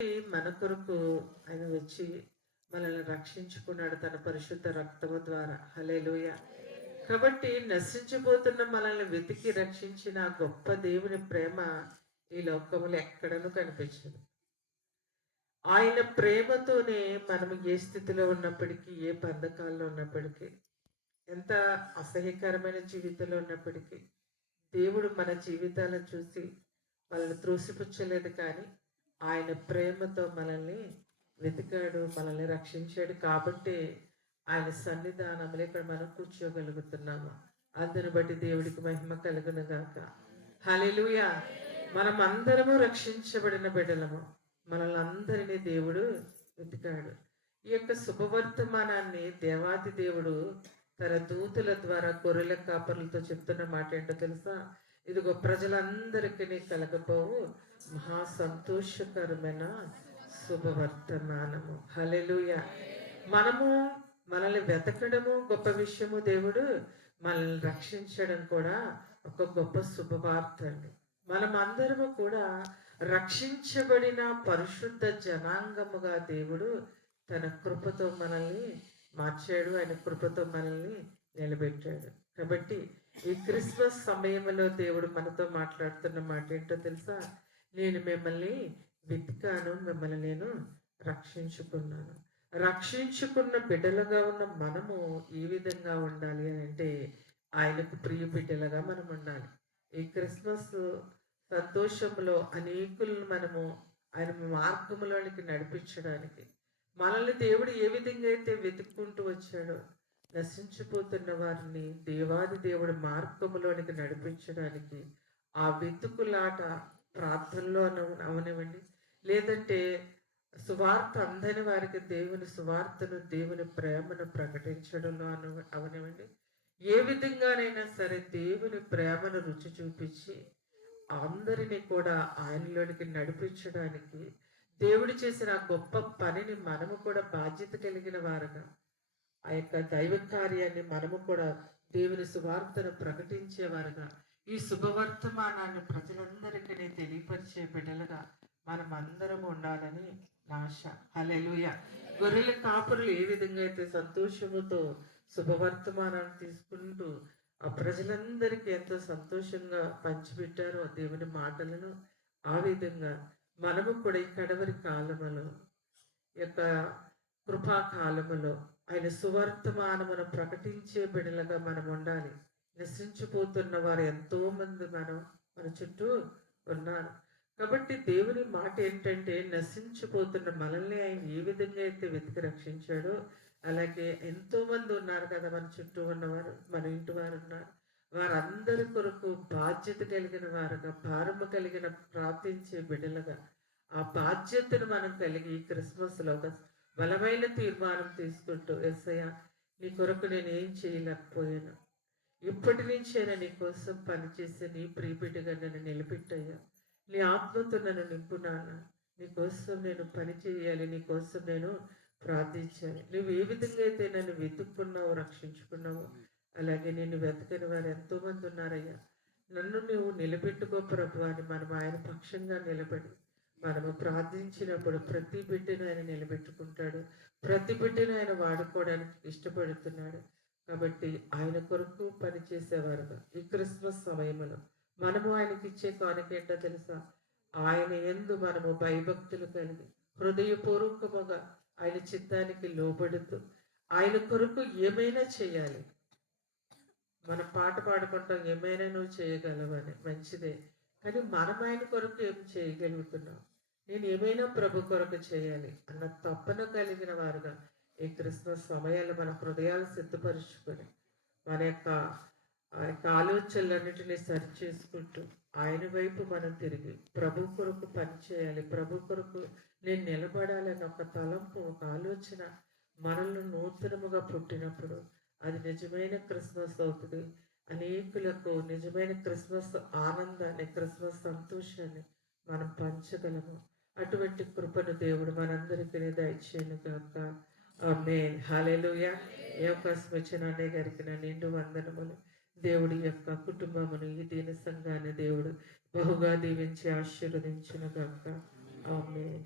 మన కొరకు ఆయన వచ్చి మనల్ని రక్షించుకున్నాడు తన పరిశుద్ధ రక్తము ద్వారా. హల్లెలూయా. కాబట్టి నశించిపోతున్న మనల్ని వెతికి రక్షించిన ఆ గొప్ప దేవుని ప్రేమ ఈ లోకములో ఎక్కడనూ కనిపించదు. ఆయన ప్రేమతోనే మనము ఏ స్థితిలో ఉన్నప్పటికీ, ఏ బంధకాల్లో ఉన్నప్పటికీ, ఎంత అసహ్యకరమైన జీవితంలో ఉన్నప్పటికీ, దేవుడు మన జీవితాలను చూసి మనల్ని త్రోసిపుచ్చలేదు, కానీ ఆయన ప్రేమతో మనల్ని వెతికాడు, మనల్ని రక్షించాడు. కాబట్టి ఆయన సన్నిధానంలో ఇక్కడ మనం కూర్చోగలుగుతున్నాము. అందుని బట్టి దేవుడికి మహిమ కలుగును గాక. హల్లెలూయా. మనం అందరము రక్షించబడిన బిడ్డలము. మనల్ని అందరినీ దేవుడు వెతికాడు. ఈ యొక్క శుభవర్తమానాన్ని దేవాది దేవుడు తన దూతుల ద్వారా గొర్రెల కాపరులతో చెప్తున్న మాట ఏంటో తెలుసా? ఇదిగో ప్రజలందరికీ కలగబోవు మహా సంతోషకరమైన శుభవర్తమానము. హల్లెలూయా. మనల్ని వెతకడము గొప్ప విషయము, దేవుడు మనల్ని రక్షించడం కూడా ఒక గొప్ప శుభవార్త అండి. మనమందరము కూడా రక్షించబడిన పరిశుద్ధ జనాంగముగా దేవుడు తన కృపతో మనల్ని మార్చాడు. ఆయన కృపతో మనల్ని నిలబెట్టాడు. కాబట్టి ఈ క్రిస్మస్ సమయంలో దేవుడు మనతో మాట్లాడుతున్న మాట ఏంటో తెలుసా? నేను మిమ్మల్ని వెతికాను, మిమ్మల్ని నేను రక్షించుకున్నాను. రక్షించుకున్న బిడ్డలుగా ఉన్న మనము ఏ విధంగా ఉండాలి అని అంటే, ఆయనకు ప్రియ బిడ్డలుగా మనం ఉండాలి. ఈ క్రిస్మస్ సంతోషంలో అనేకులను మనము ఆయన మార్గంలోనికి నడిపించడానికి, మనల్ని దేవుడు ఏ విధంగా అయితే వెతుక్కుంటూ వచ్చాడో, నశించిపోతున్న వారిని దేవాది దేవుడు మార్గంలోనికి నడిపించడానికి, ఆ వెతుకులాట ప్రార్థనలో అవనివ్వండి, లేదంటే సువార్త అందని వారికి దేవుని సువార్తను, దేవుని ప్రేమను ప్రకటించడంలో అవనివ్వండి, ఏ విధంగానైనా సరే దేవుని ప్రేమను రుచి చూపించి అందరినీ కూడా ఆయనలోనికి నడిపించడానికి దేవుడు చేసిన గొప్ప పనిని మనము కూడా బాధ్యత కలిగిన వారుగా, ఆ యొక్క దైవ కార్యాన్ని మనము కూడా దేవుని సువార్తను ప్రకటించేవారుగా, ఈ శుభవర్తమానాన్ని ప్రజలందరికీ తెలియపరిచే బిడ్డలుగా మనం అందరం ఉండాలని నా ఆశ. హల్లెలూయా. గొర్రెల కాపురులు ఏ విధంగా అయితే సంతోషముతో శుభవర్తమానాన్ని తీసుకుంటూ ఆ ప్రజలందరికీ ఎంతో సంతోషంగా పంచిపెట్టారో దేవుని మాటలను, ఆ విధంగా మనము కూడా ఈ కడవరి కాలములో, యొక్క కృపాకాలములో ఆయన సువర్తమానమును ప్రకటించే బిడ్డలుగా మనం ఉండాలి. నశించిపోతున్న వారు ఎంతో మంది మన చుట్టూ ఉన్నారు. కాబట్టి దేవుని మాట ఏంటంటే, నశించిపోతున్న మనల్ని ఆయన ఏ విధంగా అయితే వెతికి రక్షించాడో, అలాగే ఎంతో మంది ఉన్నారు కదా మన చుట్టూ ఉన్నవారు, మన ఇంటి వారు ఉన్నారు. వారందరి కొరకు బాధ్యత కలిగిన వారుగా, భారము కలిగిన ప్రార్థించే బిడ్డలుగా, ఆ బాధ్యతను మనం కలిగి ఈ క్రిస్మస్లో ఒక బలమైన తీర్మానం తీసుకుంటూ, యేసయ్య నీ కొరకు నేను ఏం చేయలేకపోయాను, ఇప్పటి నుంచైనా నీ కోసం పనిచేసే నీ ప్రియబిడ్డగా నన్ను నిలబెట్టయ్యా, నీ ఆత్మతో నన్ను నింపునానా, నీ కోసం నేను పని చేయాలి, నీ కోసం నేను ప్రార్థించాలి. నువ్వు ఏ విధంగా అయితే నన్ను వెతుక్కున్నావు, రక్షించుకున్నావు, అలాగే నేను వెతకని వారు ఎంతో మంది ఉన్నారయ్యా. నన్ను నువ్వు నిలబెట్టుకో ప్రభు అని మనం ఆయన పక్షంగా నిలబడి మనము ప్రార్థించినప్పుడు ప్రతి బిడ్డను ఆయన నిలబెట్టుకుంటాడు. ప్రతి బిడ్డను ఆయన వాడుకోవడానికి ఇష్టపడుతున్నాడు. కాబట్టి ఆయన కొరకు పనిచేసేవారుగా ఈ క్రిస్మస్ సమయంలో మనము ఆయనకి ఇచ్చే కానుకేంటో తెలుసా? ఆయన యందు మనము భయభక్తులు కలిగి హృదయపూర్వకముగా ఆయన చిత్తానికి లోబడుతూ ఆయన కొరకు ఏమైనా చేయాలి. మనం పాట పాడుకుంటాం, ఏమైనా నువ్వు చేయగలవని, మంచిదే. కానీ మనం ఆయన కొరకు ఏం చేయగలుగుతున్నాం? నేను ఏమైనా ప్రభు కొరకు చేయాలి అన్న తపన కలిగిన వారుగా ఈ క్రిస్మస్ సమయాల్లో మన హృదయాలు సిద్ధపరుచుకొని మన యొక్క ఆ యొక్క ఆలోచనలన్నిటినీ సరి చేసుకుంటూ ఆయన వైపు మనం తిరిగి ప్రభు కొరకు పనిచేయాలి, ప్రభు కొరకు నేను నిలబడాలని ఒక తలంపు, ఒక ఆలోచన మనల్ని నూతనముగా పుట్టినప్పుడు అది నిజమైన క్రిస్మస్ అవుతుంది. అనేకులకు నిజమైన క్రిస్మస్ ఆనందాన్ని, క్రిస్మస్ సంతోషాన్ని మనం పంచగలము. అటువంటి కృపను దేవుడు మనందరికీ దయచేయను గాక. ఆమేన్. హల్లెలూయా. ఏ అవకాశం వచ్చిన అన్నయ్య గారికి నా నిండు వందనములు. దేవుడి యొక్క కుటుంబమును, ఈ దీన సంఘాన్ని దేవుడు బహుగా దీవించి ఆశీర్వదించును గాక. ఆమేన్.